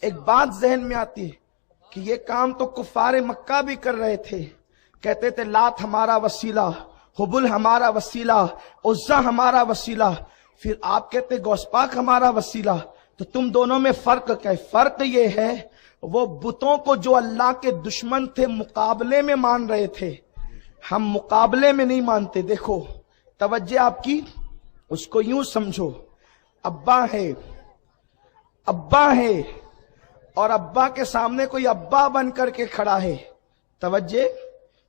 ایک بات ذہن میں آتی ہے کہ یہ کام تو کفار مکہ بھی کر رہے تھے، کہتے تھے لات ہمارا وسیلہ، حبل ہمارا وسیلہ، عزا ہمارا وسیلہ، پھر آپ کہتے غوث پاک ہمارا وسیلہ۔ تو تم دونوں میں فرق کیا ہے؟ فرق یہ ہے وہ بتوں کو جو اللہ کے دشمن تھے مقابلے میں مان رہے تھے، ہم مقابلے میں نہیں مانتے۔ دیکھو توجہ آپ کی، اس کو یوں سمجھو، ابا ہے اور ابا کے سامنے کوئی ابا بن کر کے کھڑا ہے، توجہ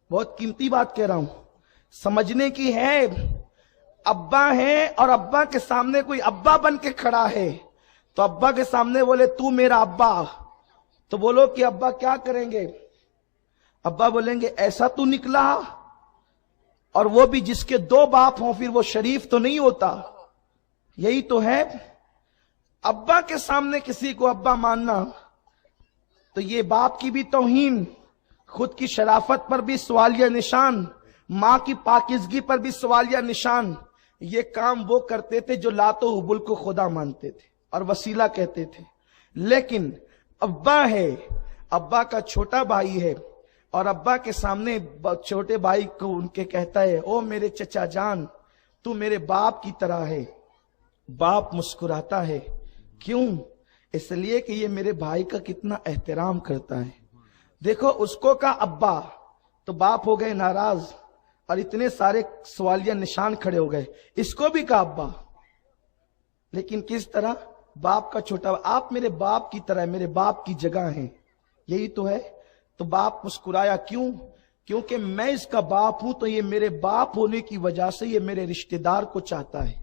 بہت قیمتی بات کہہ رہا ہوں، سمجھنے کی ہے۔ ابا ہے اور ابا کے سامنے کوئی ابا بن کے کھڑا ہے، تو ابا کے سامنے بولے تو میرا ابا، تو بولو کہ ابا کیا کریں گے؟ ابا بولیں گے ایسا تو نکلا، اور وہ بھی جس کے دو باپ ہوں پھر وہ شریف تو نہیں ہوتا۔ یہی تو ہے، ابا کے سامنے کسی کو ابا ماننا تو یہ باپ کی بھی توہین، خود کی شرافت پر بھی سوالیہ نشان، ماں کی پاکیزگی پر بھی سوالیہ نشان۔ یہ کام وہ کرتے تھے جو لات و حبل کو خدا مانتے تھے اور وسیلہ کہتے تھے۔ لیکن ابا ہے، ابا کا چھوٹا بھائی ہے، اور ابا کے سامنے چھوٹے بھائی کو ان کے کہتا ہے او میرے چچا جان تو میرے باپ کی طرح ہے۔ باپ مسکراتا ہے، کیوں؟ اس لیے کہ یہ میرے بھائی کا کتنا احترام کرتا ہے۔ دیکھو اس کو کا ابا تو باپ ہو گئے ناراض اور اتنے سارے سوالیہ نشان کھڑے ہو گئے، اس کو بھی کا ابا، لیکن کس طرح؟ باپ کا چھوٹا، آپ میرے باپ کی طرح، میرے باپ کی جگہ ہیں، یہی تو ہے۔ تو باپ مسکرایا، کیوں؟ کیونکہ میں اس کا باپ ہوں، تو یہ میرے باپ ہونے کی وجہ سے یہ میرے رشتہ دار کو چاہتا ہے،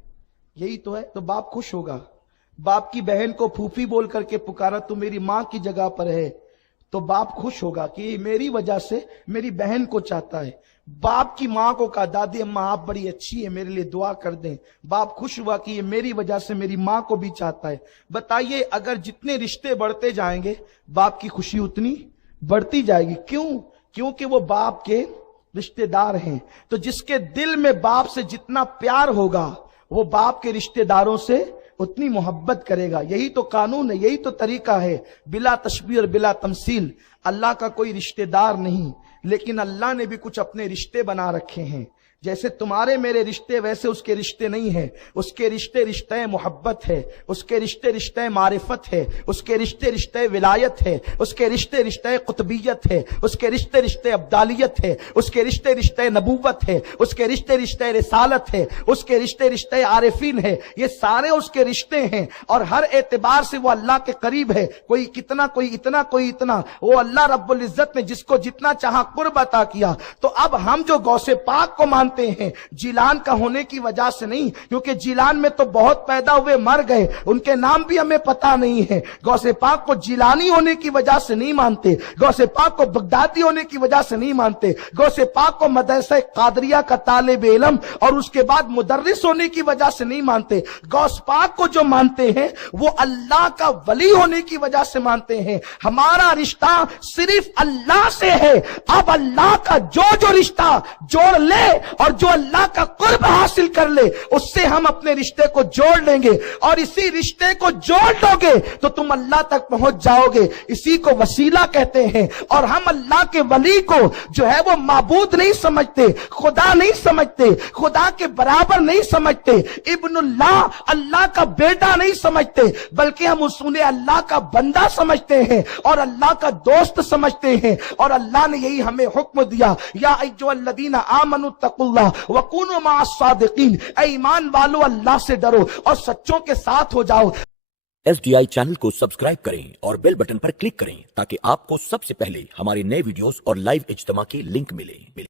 یہی تو ہے۔ تو باپ خوش ہوگا۔ باپ کی بہن کو پھوپھی بول کر کے پکارا تو میری ماں کی جگہ پر ہے، تو باپ خوش ہوگا کہ یہ میری وجہ سے میری بہن کو چاہتا ہے۔ باپ کی ماں کو کہا دادی اماں آپ بڑی اچھی ہے، میرے لیے دعا کر دیں، باپ خوش ہوا کہ یہ میری وجہ سے میری ماں کو بھی چاہتا ہے۔ بتائیے اگر جتنے رشتے بڑھتے جائیں گے باپ کی خوشی اتنی بڑھتی جائے گی، کیوں؟ کیونکہ وہ باپ کے رشتے دار ہیں۔ تو جس کے دل میں باپ سے جتنا پیار ہوگا وہ باپ کے رشتے داروں سے اتنی محبت کرے گا۔ یہی تو قانون ہے، یہی تو طریقہ ہے، بلا تشبیہ اور بلا تمثیل۔ اللہ کا کوئی رشتے دار نہیں، لیکن اللہ نے بھی کچھ اپنے رشتے بنا رکھے ہیں۔ جیسے تمہارے میرے رشتے ویسے اس کے رشتے نہیں ہیں۔ اس کے رشتے رشتہ محبت ہے، اس کے رشتے رشتہ معرفت ہے، اس کے رشتے رشتہ ولایت ہے، اس کے رشتے رشتہ قطبیت ہے، اس کے رشتے رشتہ ابدالیت ہے، اس کے رشتے رشتہ نبوت ہے، اس کے رشتے رشتہ رسالت ہے، اس کے رشتے رشتہ عارفین ہے۔ یہ سارے اس کے رشتے ہیں اور ہر اعتبار سے وہ اللہ کے قریب ہے۔ کوئی کتنا، کوئی اتنا، کوئی اتنا، وہ اللہ رب العزت نے جس کو جتنا چاہا قرب عطا کیا۔ تو اب ہم جو غوث پاک کو مانتے ہیں جیلان کا ہونے کی وجہ سے نہیں، کیونکہ جیلان میں تو بہت پیدا ہوئے مر گئے، ان کے نام بھی ہمیں پتا نہیں ہے۔ غوث پاک کو جیلانی ہونے کی وجہ سے نہیں مانتے، غوث پاک کو بغدادی ہونے کی وجہ سے نہیں مانتے، غوث پاک کو مدرسہ قادریہ کا طالب علم اور اس کے بعد مدرس ہونے کی وجہ سے نہیں مانتے۔ غوث پاک کو جو مانتے ہیں وہ اللہ کا ولی ہونے کی وجہ سے مانتے ہیں۔ ہمارا رشتہ صرف اللہ سے ہے۔ اب اللہ کا جو رشتہ جوڑ لے اور جو اللہ کا قرب حاصل کر لے اس سے ہم اپنے رشتے کو جوڑ لیں گے، اور اسی رشتے کو جوڑ لو گے تو تم اللہ تک پہنچ جاؤ گے۔ اسی کو وسیلہ کہتے ہیں۔ اور ہم اللہ کے ولی کو جو ہے وہ معبود نہیں سمجھتے، خدا نہیں سمجھتے، خدا کے برابر نہیں سمجھتے، ابن اللہ اللہ کا بیٹا نہیں سمجھتے، بلکہ ہم انہیں اللہ کا بندہ سمجھتے ہیں اور اللہ کا دوست سمجھتے ہیں۔ اور اللہ نے یہی ہمیں حکم دیا، یا ایھا الذین آمنوا اتقوا اللہ وکونوا مع الصادقین، اے ایمان والو اللہ سے ڈرو اور سچوں کے ساتھ ہو جاؤ۔ SDI چینل کو سبسکرائب کریں اور بیل بٹن پر کلک کریں تاکہ آپ کو سب سے پہلے ہمارے نئے ویڈیوز اور لائیو اجتماع کی لنک ملے۔